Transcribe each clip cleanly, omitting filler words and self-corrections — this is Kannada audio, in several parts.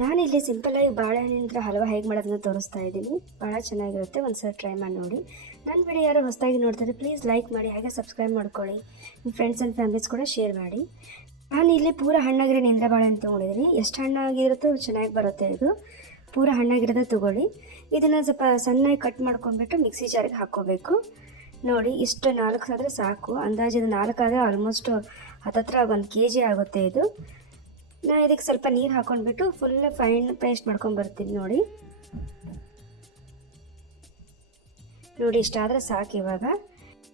ನಾನಿಲ್ಲಿ ಸಿಂಪಲ್ಲಾಗಿ ಬಾಳೆಹಣ್ಣಿಂದ ಹಲ್ವಾ ಹೇಗೆ ಮಾಡೋದನ್ನು ತೋರಿಸ್ತಾ ಇದ್ದೀನಿ. ಭಾಳ ಚೆನ್ನಾಗಿರುತ್ತೆ, ಒಂದ್ಸಲ ಟ್ರೈ ಮಾಡಿ ನೋಡಿ. ನನ್ನ ವಿಡಿಯೋ ಯಾರು ಹೊಸದಾಗಿ ನೋಡ್ತಾರೆ ಪ್ಲೀಸ್ ಲೈಕ್ ಮಾಡಿ, ಹಾಗೆ ಸಬ್ಸ್ಕ್ರೈಬ್ ಮಾಡ್ಕೊಳ್ಳಿ. ನಿಮ್ಮ ಫ್ರೆಂಡ್ಸ್ ಆ್ಯಂಡ್ ಫ್ಯಾಮಿಲೀಸ್ ಕೂಡ ಶೇರ್ ಮಾಡಿ. ನಾನು ಇಲ್ಲಿ ಪೂರ ಹಣ್ಣಾಗಿರೋ ನೇಂದ್ರ ಬಾಳೆಹಣ್ಣು ತೊಗೊಂಡಿದ್ದೀನಿ. ಎಷ್ಟು ಹಣ್ಣಾಗಿರುತ್ತೋ ಚೆನ್ನಾಗಿ ಬರುತ್ತೆ ಇದು. ಪೂರ ಹಣ್ಣಾಗಿರೋದೇ ತೊಗೊಳ್ಳಿ. ಇದನ್ನು ಸ್ವಲ್ಪ ಸಣ್ಣಗೆ ಕಟ್ ಮಾಡ್ಕೊಂಡ್ಬಿಟ್ಟು ಮಿಕ್ಸಿ ಜಾರಿಗೆ ಹಾಕ್ಕೋಬೇಕು. ನೋಡಿ ಇಷ್ಟು 4 ಆದರೆ ಸಾಕು. ಅಂದಾಜು ಇದು 4 ಆದರೆ ಆಲ್ಮೋಸ್ಟ್ ಹತ್ತತ್ರ 1 kg ಆಗುತ್ತೆ ಇದು. ನಾನು ಇದಕ್ಕೆ ಸ್ವಲ್ಪ ನೀರು ಹಾಕ್ಕೊಂಡ್ಬಿಟ್ಟು ಫುಲ್ ಫೈನ್ ಪೇಸ್ಟ್ ಮಾಡ್ಕೊಂಡ್ಬರ್ತೀನಿ. ನೋಡಿ ಇಷ್ಟಾದರೆ ಸಾಕು. ಇವಾಗ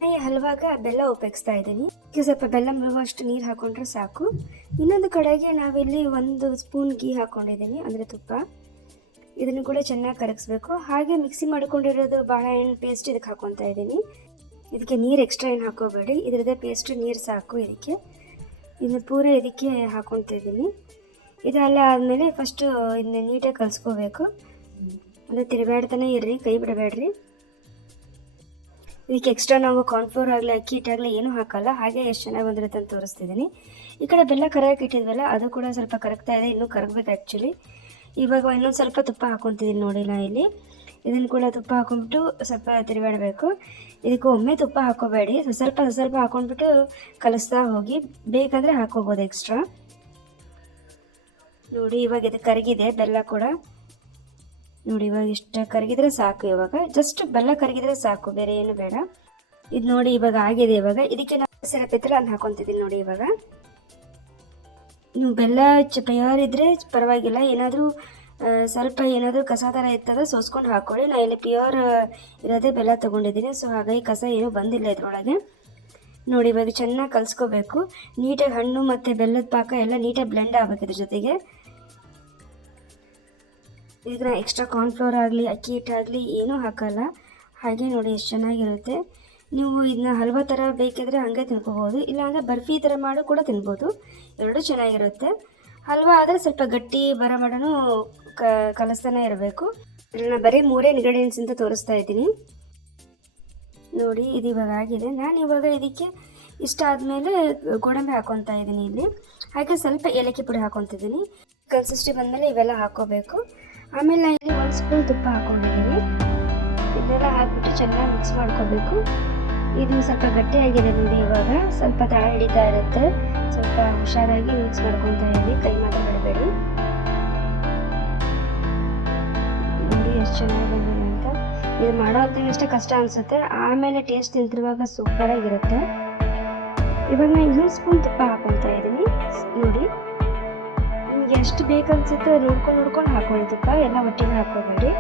ಈ ಹಲ್ವಾಗ ಬೆಲ್ಲ ಉಪಯೋಗಿಸ್ತಾ ಇದ್ದೀನಿ. ಈಗ ಸ್ವಲ್ಪ ಬೆಲ್ಲ ಮುಳುಗುವಷ್ಟು ನೀರು ಹಾಕ್ಕೊಂಡ್ರೆ ಸಾಕು. ಇನ್ನೊಂದು ಕಡೆಗೆ ನಾವಿಲ್ಲಿ 1 ಸ್ಪೂನ್ ಗೀ ಹಾಕ್ಕೊಂಡಿದ್ದೀನಿ, ಅಂದರೆ ತುಪ್ಪ. ಇದನ್ನು ಕೂಡ ಚೆನ್ನಾಗಿ ಕರಗಿಸ್ಬೇಕು. ಹಾಗೆ ಮಿಕ್ಸಿ ಮಾಡ್ಕೊಂಡಿರೋದು ಬಾಳೆಹಣ್ಣು ಪೇಸ್ಟ್ ಇದಕ್ಕೆ ಹಾಕ್ಕೊತಾ ಇದ್ದೀನಿ. ಇದಕ್ಕೆ ನೀರು ಎಕ್ಸ್ಟ್ರಾ ಏನು ಹಾಕೋಬೇಡಿ, ಇದರದೇ ಪೇಸ್ಟ್ ನೀರು ಸಾಕು ಇದಕ್ಕೆ. ಇನ್ನು ಪೂರ ಇದಕ್ಕೆ ಹಾಕ್ಕೊತಿದ್ದೀನಿ. ಇದೆಲ್ಲ ಆದಮೇಲೆ ಫಸ್ಟು ಇದನ್ನ ನೀಟಾಗಿ ಕಲಿಸ್ಕೋಬೇಕು. ಅಂದರೆ ತಿರುಗಾಡ್ತಾನೆ ಇರ್ರಿ, ಕೈ ಬಿಡಬೇಡ್ರಿ. ಇದಕ್ಕೆ ಎಕ್ಸ್ಟ್ರಾ ನಾವು ಕಾರ್ನ್ಫ್ಲೋರ್ ಆಗಲಿ ಅಕ್ಕಿ ಹಿಟ್ಟಾಗಲಿ ಏನೂ ಹಾಕಲ್ಲ. ಹಾಗೆ ಎಷ್ಟು ಚೆನ್ನಾಗಿ ಬಂದಿರುತ್ತೆ ಅಂತ ತೋರಿಸ್ತಿದ್ದೀನಿ. ಈ ಕಡೆ ಬೆಲ್ಲ ಕರಗಕ್ಕೆ ಇಟ್ಟಿದ್ವಲ್ಲ, ಅದು ಕೂಡ ಸ್ವಲ್ಪ ಕರಗ್ತಾ ಇದೆ, ಇನ್ನೂ ಕರಗಬೇಕು ಆ್ಯಕ್ಚುಲಿ. ಇವಾಗ ಇನ್ನೊಂದು ಸ್ವಲ್ಪ ತುಪ್ಪ ಹಾಕ್ಕೊತಿದ್ದೀನಿ. ನೋಡಿ ನಾನು ಇಲ್ಲಿ ಇದನ್ನು ಕೂಡ ತುಪ್ಪ ಹಾಕ್ಕೊಂಡ್ಬಿಟ್ಟು ಸ್ವಲ್ಪ ತಿರುಗಾಡಬೇಕು. ಇದಕ್ಕೆ ಒಮ್ಮೆ ತುಪ್ಪ ಹಾಕ್ಕೋಬೇಡಿ, ಸ್ವಲ್ಪ ಹಾಕ್ಕೊಂಡ್ಬಿಟ್ಟು ಕಲಿಸ್ತಾ ಹೋಗಿ. ಬೇಕಂದರೆ ಹಾಕ್ಕೋಬೋದು ಎಕ್ಸ್ಟ್ರಾ. ನೋಡಿ ಇವಾಗ ಇದು ಕರಗಿದೆ ಬೆಲ್ಲ ಕೂಡ. ನೋಡಿ ಇವಾಗ ಇಷ್ಟು ಕರಗಿದ್ರೆ ಸಾಕು. ಇವಾಗ ಜಸ್ಟ್ ಬೆಲ್ಲ ಕರಗಿದ್ರೆ ಸಾಕು, ಬೇರೆ ಏನು ಬೇಡ. ಇದು ನೋಡಿ ಇವಾಗ ಆಗಿದೆ. ಇವಾಗ ಇದಕ್ಕೆ ನಾನು ಸಿರಪ್ ಇತ್ತಲ್ಲ ಅದನ್ನ ಹಾಕ್ಕೊತಿದ್ದೀನಿ. ನೋಡಿ ಇವಾಗ ನೀವು ಬೆಲ್ಲ ಪ್ಯೂರ್ ಇದ್ದರೆ ಪರವಾಗಿಲ್ಲ, ಏನಾದರೂ ಸ್ವಲ್ಪ ಏನಾದರೂ ಕಸ ಥರ ಇರ್ತದೆ ಸೋಸ್ಕೊಂಡು ಹಾಕ್ಕೊಳ್ಳಿ. ನಾನು ಇಲ್ಲಿ ಪ್ಯೂರ್ ಇರೋದೇ ಬೆಲ್ಲ ತೊಗೊಂಡಿದ್ದೀನಿ, ಸೊ ಹಾಗಾಗಿ ಕಸ ಏನೂ ಬಂದಿಲ್ಲ ಇದರೊಳಗೆ. ನೋಡಿ ಇವಾಗ ಚೆನ್ನಾಗಿ ಕಲಿಸ್ಕೋಬೇಕು. ನೀಟಾಗಿ ಹಣ್ಣು ಮತ್ತು ಬೆಲ್ಲದ ಪಾಕ ಎಲ್ಲ ನೀಟಾಗಿ ಬ್ಲೆಂಡ್ ಆಗಬೇಕು ಇದ್ರ ಜೊತೆಗೆ. ಇದನ್ನ ಎಕ್ಸ್ಟ್ರಾ ಕಾರ್ನ್ಫ್ಲೋರ್ ಆಗಲಿ ಅಕ್ಕಿ ಹಿಟ್ಟಾಗಲಿ ಏನೂ ಹಾಕಲ್ಲ. ಹಾಗೆ ನೋಡಿ ಎಷ್ಟು ಚೆನ್ನಾಗಿರುತ್ತೆ. ನೀವು ಇದನ್ನ ಹಲ್ವಾ ಥರ ಬೇಕಿದ್ರೆ ಹಾಗೆ ತಿನ್ಕೋಬೋದು, ಇಲ್ಲಾಂದರೆ ಬರ್ಫಿ ಥರ ಮಾಡು ಕೂಡ ತಿನ್ಬೋದು. ಎರಡೂ ಚೆನ್ನಾಗಿರುತ್ತೆ. ಹಲ್ವಾ ಆದರೆ ಸ್ವಲ್ಪ ಗಟ್ಟಿ ಬರಮಡನೂ ಕಲಿಸ್ತಾನೆ ಇರಬೇಕು. ನಾನು ಬರೀ 3 ಇಂಗ್ರೀಡಿಯೆಂಟ್ಸ್ ಅಂತ ತೋರಿಸ್ತಾ ಇದ್ದೀನಿ. ನೋಡಿ ಇದು ಇವಾಗ ಆಗಿದೆ. ನಾನು ಇವಾಗ ಇದಕ್ಕೆ ಇಷ್ಟ ಆದಮೇಲೆ ಗೋಡಂಬಿ ಹಾಕ್ಕೊತಾ ಇದ್ದೀನಿ ಇಲ್ಲಿ. ಹಾಗೆ ಸ್ವಲ್ಪ ಏಲಕ್ಕಿ ಪುಡಿ ಹಾಕ್ಕೊತಿದ್ದೀನಿ. ಕನ್ಸಿಸ್ಟಿ ಬಂದಮೇಲೆ ಇವೆಲ್ಲ ಹಾಕ್ಕೋಬೇಕು. ಆಮೇಲೆ ನಾನು ಇಲ್ಲಿ 1 ಸ್ಪೂನ್ ತುಪ್ಪ ಹಾಕ್ಕೊಂಡಿದ್ದೀನಿ. ಇದೆಲ್ಲ ಹಾಕ್ಬಿಟ್ಟು ಚೆನ್ನಾಗಿ ಮಿಕ್ಸ್ ಮಾಡ್ಕೋಬೇಕು. ಇದು ಸ್ವಲ್ಪ ಗಟ್ಟಿಯಾಗಿದೆ ನೋಡಿ. ಇವಾಗ ಸ್ವಲ್ಪ ತಳ ಹಿಡಿತಾ ಇರುತ್ತೆ, ಸ್ವಲ್ಪ ಹುಷಾರಾಗಿ ಮಿಕ್ಸ್ ಮಾಡ್ಕೊತಾ ಇದ್ದೀವಿ, ಕೈ ಮಾತ್ರ ಬಿಡಬೇಡಿ. ನೋಡಿ ಎಷ್ಟು ಚೆನ್ನಾಗಿ ಬಂದಿದೆ ಅಂತ. ಇದು ಮಾಡೋ ಹೊತ್ತಿಗಷ್ಟೇ ಕಷ್ಟ ಅನಿಸುತ್ತೆ, ಆಮೇಲೆ ಟೇಸ್ಟ್ ತಿಂತಿರುವಾಗ ಸೂಪರಾಗಿರುತ್ತೆ. ಇವಾಗ ನಾನು 2 ಸ್ಪೂನ್ ತುಪ್ಪ ಹಾಕ್ಕೊತಾ ಇದ್ದೀನಿ. ನೋಡಿ ನಿಮಗೆ ಎಷ್ಟು ಬೇಕನ್ಸುತ್ತೆ ನೋಡ್ಕೊಂಡು ಹಾಕೊಳ್ಳಿ ತುಪ್ಪ, ಎಲ್ಲ ಒಟ್ಟಿಗೆ ಹಾಕ್ಕೋಬೇಡಿ.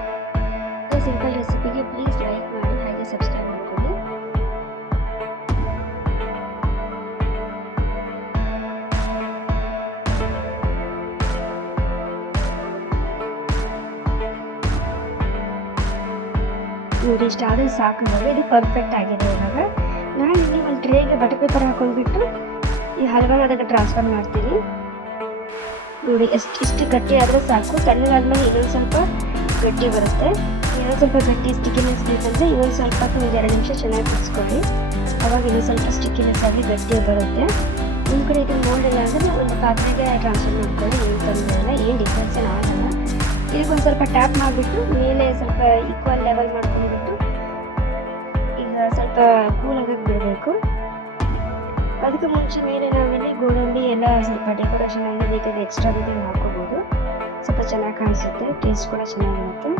ಸಿಂಪಲ್ ರೆಸಿಪಿಗೆ ಪ್ಲೀಸ್ ಲೈಕ್ ಮಾಡಿ, ಹಾಗೆ ಸಬ್ಸ್ಕ್ರೈಬ್ ಮಾಡ್ಕೊಳ್ಳಿ. ನೋಡಿ ಇಷ್ಟ ಆದರೆ ಸಾಕು. ನೋಡಿ ಇದು ಪರ್ಫೆಕ್ಟ್ ಆಗಿದೆ. ಇವಾಗ ನಾನು ಇಲ್ಲಿ ಒಂದು ಟ್ರೇಗೆ ಬಟರ್ ಪೇಪರ್ ಹಾಕೊಂಡ್ಬಿಟ್ಟು ಈ ಹಲ್ವಾನ ಅದಕ್ಕೆ ಟ್ರಾನ್ಸ್ಫರ್ ಮಾಡ್ತೀನಿ. ನೋಡಿ ಇಷ್ಟು ಗಟ್ಟಿ ಆದರೆ ಸಾಕು. ತಣ್ಣಗಾದ್ಮೇಲೆ ಇನ್ನೊಂದು ಸ್ವಲ್ಪ ಗಟ್ಟಿ ಬರುತ್ತೆ. ಇನ್ನೊಂದು ಸ್ವಲ್ಪ ಗಟ್ಟಿ ಸ್ಟಿಕ್ಕಿನೆಸ್ ಬೇಕಂದರೆ ಇನ್ನೊಂದು ಸ್ವಲ್ಪ 1-2 ನಿಮಿಷ ಚೆನ್ನಾಗಿ ಕುದಿಸ್ಕೊಳ್ಳಿ. ಅವಾಗ ಇನ್ನೊಂದು ಸ್ವಲ್ಪ ಸ್ಟಿಕ್ಕಿನೆಸ್ ಆಗಿ ಗಟ್ಟಿಯಾಗಿ ಬರುತ್ತೆ. ನಿಮ್ಮ ಕಡೆ ಇದು ನೋಡಿಲ್ಲ ಅಂದರೆ ಒಂದು ಪಾತ್ರೆಗೆ ಟ್ರಾನ್ಸ್ಫರ್ ಮಾಡ್ಕೊಳ್ಳಿ, ಏನು ತೊಂದರೆ ಇಲ್ಲ, ಏನು ಡಿಫ್ರೆನ್ಸ್ ಏನು ಆಗಲ್ಲ. ಇದಕ್ಕೊಂದು ಸ್ವಲ್ಪ ಟ್ಯಾಪ್ ಮಾಡಿಬಿಟ್ಟು ಮೇಲೆ ಸ್ವಲ್ಪ ಈಕ್ವಲ್ ಲೆವೆಲ್ ಮಾಡ್ಕೊಂಡ್ಬಿಟ್ಟು ಈಗ ಸ್ವಲ್ಪ ಕೂಲ್ ಆಗಕ್ಕೆ ಬಿಡಬೇಕು. ಅದಕ್ಕೆ ಮುಂಚೆ ಮೇಲೆ ನಾವಿಲ್ಲಿ ಗೋಡಂಬಿ ಎಲ್ಲ ಸ್ವಲ್ಪ ಡೆಕೋರೇಷನ್ ಆಗಿ ಬೇಕಾದ್ರೆ ಎಕ್ಸ್ಟ್ರಾ ಬೇಕಾದ್ರೆ ಹಾಕ್ಕೋಬೋದು. ಸ್ವಲ್ಪ ಚೆನ್ನಾಗಿ ಕಾಣಿಸುತ್ತೆ, ಟೇಸ್ಟ್ ಕೂಡ ಚೆನ್ನಾಗಿರುತ್ತೆ.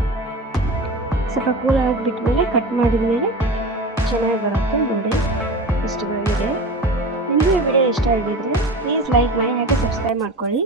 ಸ್ವಲ್ಪ ಕೂಲ್ ಆಗಿಬಿಟ್ಮೇಲೆ ಕಟ್ ಮಾಡಿದ್ಮೇಲೆ ಚೆನ್ನಾಗಿ ಬರುತ್ತೆ. ನೋಡಿ ಇಷ್ಟು ಬಂದಿದೆ. ನಿಮಗೆ ವಿಡಿಯೋ ಇಷ್ಟ ಆಗಿದ್ರೆ ಪ್ಲೀಸ್ ಲೈಕ್ ಮಾಡಿ, ಹಾಗೆ ಸಬ್ಸ್ಕ್ರೈಬ್ ಮಾಡ್ಕೊಳ್ಳಿ.